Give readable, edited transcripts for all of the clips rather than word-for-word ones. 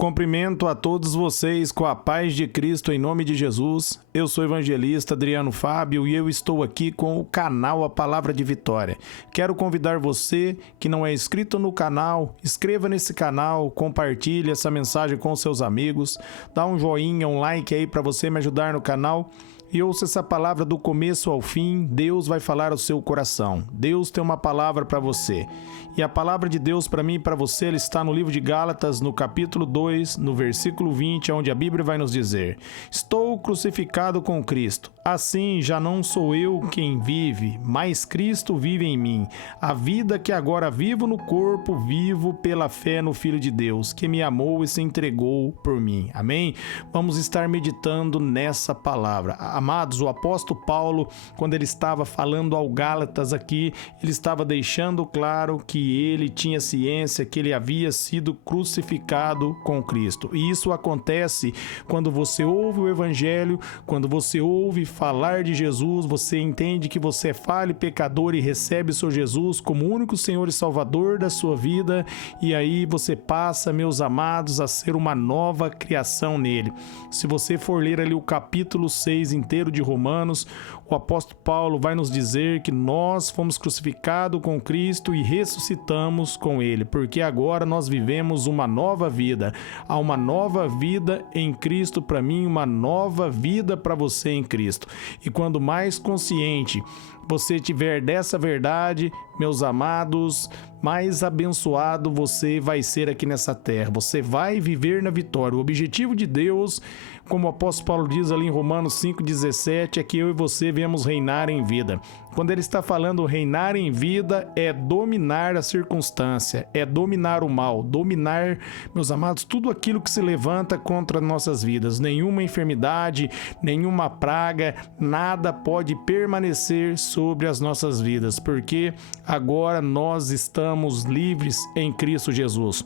Cumprimento a todos vocês com a paz de Cristo em nome de Jesus. Eu sou o evangelista Adriano Fábio e eu estou aqui com o canal A Palavra de Vitória. Quero convidar você que não é inscrito no canal, inscreva nesse canal, compartilhe essa mensagem com seus amigos, dá um joinha, um like aí para você me ajudar no canal. E ouça essa palavra do começo ao fim. Deus vai falar ao seu coração. Deus tem uma palavra para você. E a palavra de Deus para mim e para você, ela está no livro de Gálatas, no capítulo 2, no versículo 20, onde a Bíblia vai nos dizer: Estou crucificado com Cristo. Assim já não sou eu quem vive, mas Cristo vive em mim. A vida que agora vivo no corpo, vivo pela fé no Filho de Deus, que me amou e se entregou por mim. Amém? Vamos estar meditando nessa palavra. Amados, o apóstolo Paulo, quando ele estava falando ao Gálatas aqui, ele estava deixando claro que ele tinha ciência que ele havia sido crucificado com Cristo. E isso acontece quando você ouve o Evangelho, quando você ouve falar de Jesus, você entende que você é falho e pecador e recebe o seu Jesus como único Senhor e Salvador da sua vida, e aí você passa, meus amados, a ser uma nova criação nele. Se você for ler ali o capítulo 6 inteiro de Romanos, o apóstolo Paulo vai nos dizer que nós fomos crucificados com Cristo e ressuscitamos com ele, porque agora nós vivemos uma nova vida. Há uma nova vida em Cristo para mim, uma nova vida para você em Cristo. E quando mais consciente você tiver dessa verdade, meus amados, mais abençoado você vai ser aqui nessa terra. Você vai viver na vitória. O objetivo de Deus, como o apóstolo Paulo diz ali em Romanos 5,17, é que eu e você viemos reinar em vida. Quando ele está falando reinar em vida, é dominar a circunstância, é dominar o mal, dominar, meus amados, tudo aquilo que se levanta contra nossas vidas. Nenhuma enfermidade, nenhuma praga, nada pode permanecer sobre as nossas vidas, porque agora nós estamos livres em Cristo Jesus.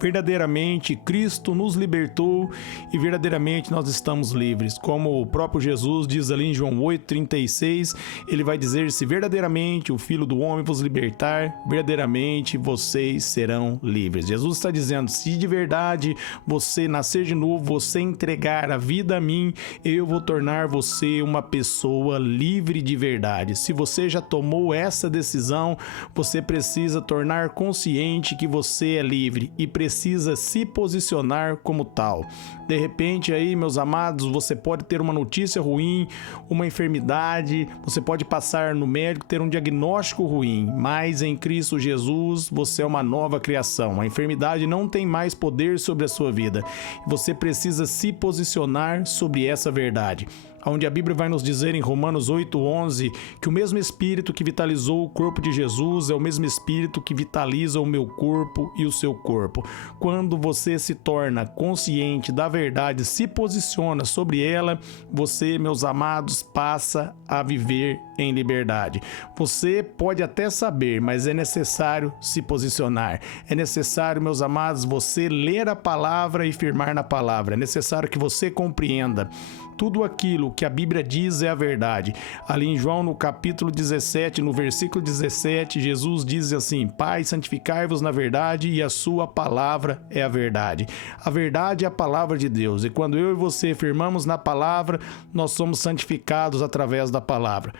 Verdadeiramente Cristo nos libertou e verdadeiramente nós estamos livres. Como o próprio Jesus diz ali em João 8,36, ele vai dizer: se verdadeiramente o Filho do Homem vos libertar, verdadeiramente vocês serão livres. Jesus está dizendo: se de verdade você nascer de novo, você entregar a vida a mim, eu vou tornar você uma pessoa livre de verdade. Se você já tomou essa decisão, você precisa tornar consciente que você é livre e precisa se posicionar como tal. De repente aí, meus amados, você pode ter uma notícia ruim, uma enfermidade, você pode passar no médico, ter um diagnóstico ruim, mas em Cristo Jesus você é uma nova criação. A enfermidade não tem mais poder sobre a sua vida. Você precisa se posicionar sobre essa verdade. Onde a Bíblia vai nos dizer em Romanos 8,11 que o mesmo Espírito que vitalizou o corpo de Jesus é o mesmo Espírito que vitaliza o meu corpo e o seu corpo. Quando você se torna consciente da verdade, se posiciona sobre ela, você, meus amados, passa a viver em liberdade. Você pode até saber, mas é necessário se posicionar. É necessário, meus amados, você ler a palavra e firmar na palavra. É necessário que você compreenda tudo aquilo que a Bíblia diz é a verdade. Ali em João, no capítulo 17, no versículo 17, Jesus diz assim: Pai, santificai-vos na verdade e a sua palavra é a verdade. A verdade é a palavra de Deus. E quando eu e você firmamos na palavra, nós somos santificados através da palavra.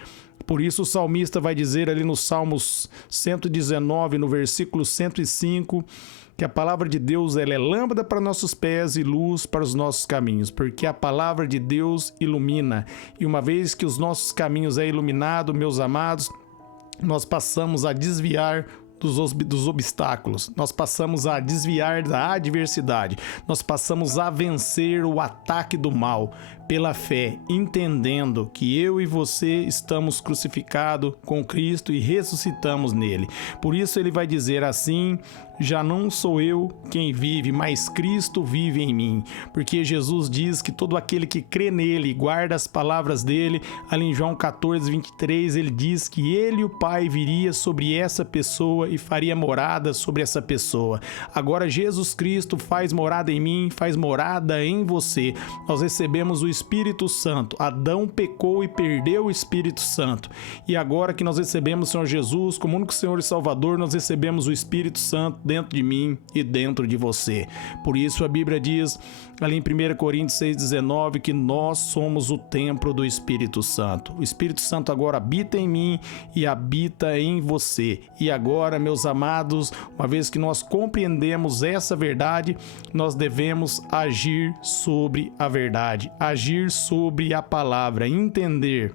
Por isso o salmista vai dizer ali no Salmos 119, no versículo 105, que a palavra de Deus ela é lâmpada para nossos pés e luz para os nossos caminhos, porque a palavra de Deus ilumina. E uma vez que os nossos caminhos é iluminado, meus amados, nós passamos a desviar dos obstáculos, nós passamos a desviar da adversidade, nós passamos a vencer o ataque do mal pela fé, entendendo que eu e você estamos crucificados com Cristo e ressuscitamos nele. Por isso ele vai dizer assim: já não sou eu quem vive, mas Cristo vive em mim. Porque Jesus diz que todo aquele que crê nele e guarda as palavras dele, ali em João 14, 23, ele diz que ele, o Pai, viria sobre essa pessoa e faria morada sobre essa pessoa. Agora Jesus Cristo faz morada em mim, faz morada em você. Nós recebemos o Espírito Santo. Adão pecou e perdeu o Espírito Santo. E agora que nós recebemos o Senhor Jesus como único Senhor e Salvador, nós recebemos o Espírito Santo dentro de mim e dentro de você. Por isso a Bíblia diz ali em 1 Coríntios 6,19 que nós somos o templo do Espírito Santo. O Espírito Santo agora habita em mim e habita em você. E agora, meus amados, uma vez que nós compreendemos essa verdade, nós devemos agir sobre a verdade, agir sobre a palavra, entender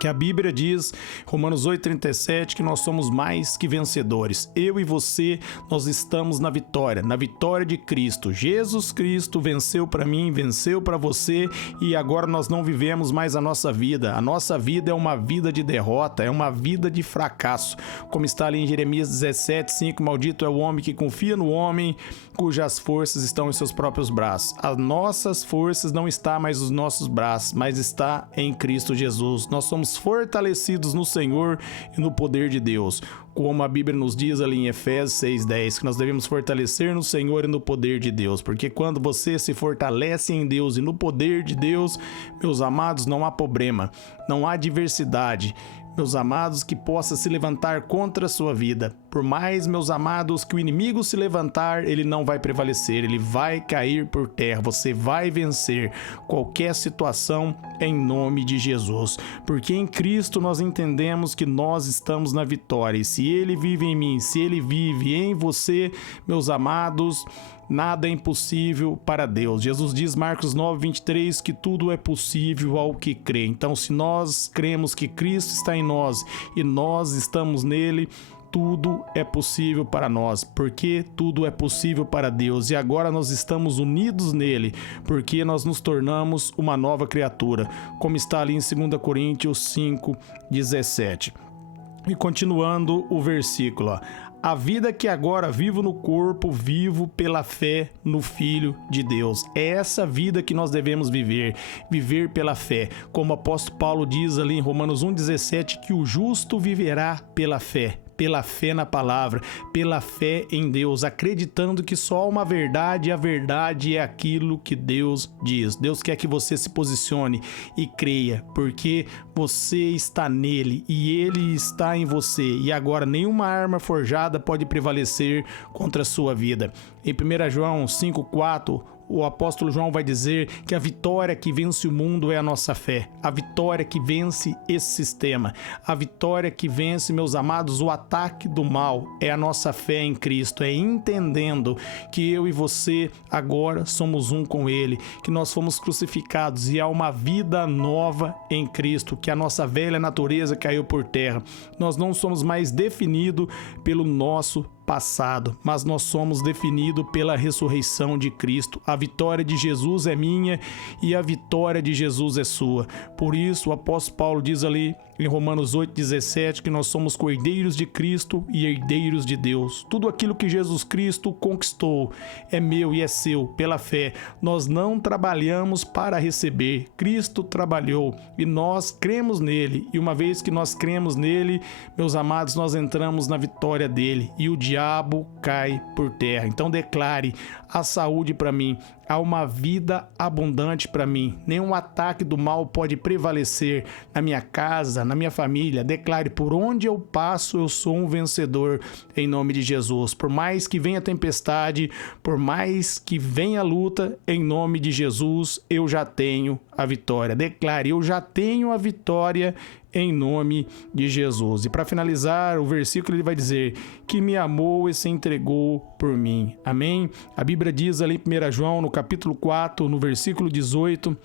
que a Bíblia diz, Romanos 8,37, que nós somos mais que vencedores. Eu e você, nós estamos na vitória de Cristo. Jesus Cristo venceu para mim, venceu para você, e agora nós não vivemos mais a nossa vida. A nossa vida é uma vida de derrota, é uma vida de fracasso. Como está ali em Jeremias 17,5, maldito é o homem que confia no homem, cujas forças estão em seus próprios braços. As nossas forças não estão mais nos nossos braços, mas está em Cristo Jesus. Nós somos fortalecidos no Senhor e no poder de Deus, como a Bíblia nos diz ali em Efésios 6,10, que nós devemos fortalecer no Senhor e no poder de Deus, porque quando você se fortalece em Deus e no poder de Deus, meus amados, não há problema, não há adversidade, meus amados, que possa se levantar contra a sua vida. Por mais, meus amados, que o inimigo se levantar, ele não vai prevalecer, ele vai cair por terra. Você vai vencer qualquer situação em nome de Jesus. Porque em Cristo nós entendemos que nós estamos na vitória. E se ele vive em mim, se ele vive em você, meus amados, nada é impossível para Deus. Jesus diz, Marcos 9,23, que tudo é possível ao que crê. Então, se nós cremos que Cristo está em nós e nós estamos nele, tudo é possível para nós, porque tudo é possível para Deus. E agora nós estamos unidos nele, porque nós nos tornamos uma nova criatura, como está ali em 2 Coríntios 5,17. E continuando o versículo, ó. A vida que agora vivo no corpo, vivo pela fé no Filho de Deus. É essa vida que nós devemos viver pela fé. Como o apóstolo Paulo diz ali em Romanos 1,17, que o justo viverá pela fé na palavra, pela fé em Deus, acreditando que só há uma verdade, e a verdade é aquilo que Deus diz. Deus quer que você se posicione e creia, porque você está nele e ele está em você. E agora nenhuma arma forjada pode prevalecer contra a sua vida. Em 1 João 5,4, o apóstolo João vai dizer que a vitória que vence o mundo é a nossa fé. A vitória que vence esse sistema. A vitória que vence, meus amados, o ataque do mal é a nossa fé em Cristo. É entendendo que eu e você agora somos um com Ele, que nós fomos crucificados e há uma vida nova em Cristo, que a nossa velha natureza caiu por terra. Nós não somos mais definidos pelo nosso passado, mas nós somos definidos pela ressurreição de Cristo. A vitória de Jesus é minha e a vitória de Jesus é sua. Por isso o apóstolo Paulo diz ali em Romanos 8,17 que nós somos cordeiros de Cristo e herdeiros de Deus. Tudo aquilo que Jesus Cristo conquistou é meu e é seu pela fé. Nós não trabalhamos para receber, Cristo trabalhou e nós cremos nele, e uma vez que nós cremos nele, meus amados, nós entramos na vitória dele e o diabo cai por terra. Então declare a saúde para mim, há uma vida abundante para mim, nenhum ataque do mal pode prevalecer na minha casa, na minha família. Declare, por onde eu passo eu sou um vencedor em nome de Jesus. Por mais que venha tempestade, por mais que venha luta, em nome de Jesus eu já tenho a vitória. Declare, eu já tenho a vitória em nome de Jesus. E para finalizar, o versículo ele vai dizer que me amou e se entregou por mim. Amém? A Bíblia diz ali em 1 João, no capítulo 4, no versículo 18,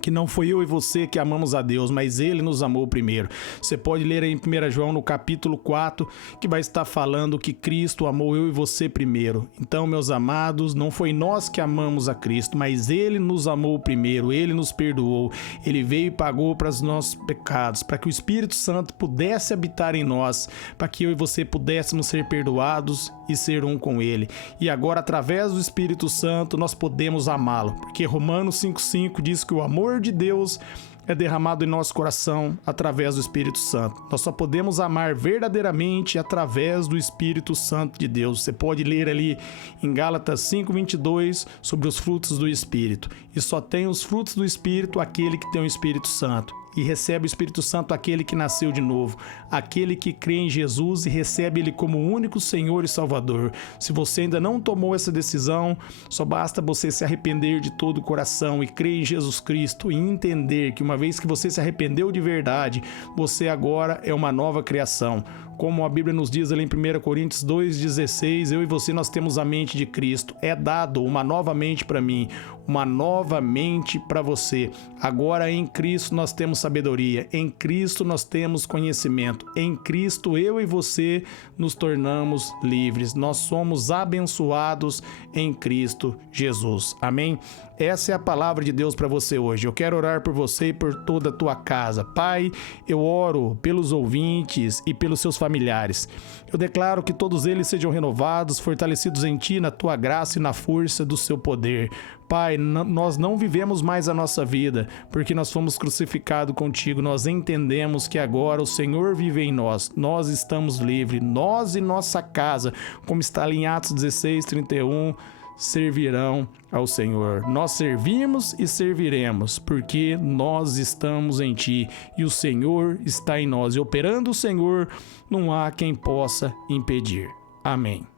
que não foi eu e você que amamos a Deus, mas Ele nos amou primeiro. Você pode ler aí em 1 João, no capítulo 4, que vai estar falando que Cristo amou eu e você primeiro. Então, meus amados, não foi nós que amamos a Cristo, mas Ele nos amou primeiro, Ele nos perdoou, Ele veio e pagou para os nossos pecados, para que o Espírito Santo pudesse habitar em nós, para que eu e você pudéssemos ser perdoados e ser um com Ele. E agora, através do Espírito Santo, nós podemos amá-lo, porque Romanos 5,5 diz que o amor de Deus é derramado em nosso coração através do Espírito Santo. Nós só podemos amar verdadeiramente através do Espírito Santo de Deus. Você pode ler ali em Gálatas 5:22 sobre os frutos do Espírito. E só tem os frutos do Espírito aquele que tem o Espírito Santo. E recebe o Espírito Santo aquele que nasceu de novo, aquele que crê em Jesus e recebe Ele como único Senhor e Salvador. Se você ainda não tomou essa decisão, só basta você se arrepender de todo o coração e crer em Jesus Cristo e entender que uma vez que você se arrependeu de verdade, você agora é uma nova criação. Como a Bíblia nos diz ali em 1 Coríntios 2,16, eu e você nós temos a mente de Cristo. É dado uma nova mente para mim, uma nova mente para você. Agora em Cristo nós temos sabedoria, em Cristo nós temos conhecimento, em Cristo eu e você nos tornamos livres. Nós somos abençoados em Cristo Jesus. Amém? Essa é a palavra de Deus para você hoje. Eu quero orar por você e por toda a tua casa. Pai, eu oro pelos ouvintes e pelos seus familiares. Eu declaro que todos eles sejam renovados, fortalecidos em Ti, na Tua graça e na força do Seu poder. Pai, nós não vivemos mais a nossa vida, porque nós fomos crucificados contigo. Nós entendemos que agora o Senhor vive em nós. Nós estamos livres, nós e nossa casa, como está ali em Atos 16:31, servirão ao Senhor. Nós servimos e serviremos, porque nós estamos em Ti e o Senhor está em nós. E operando o Senhor, não há quem possa impedir. Amém.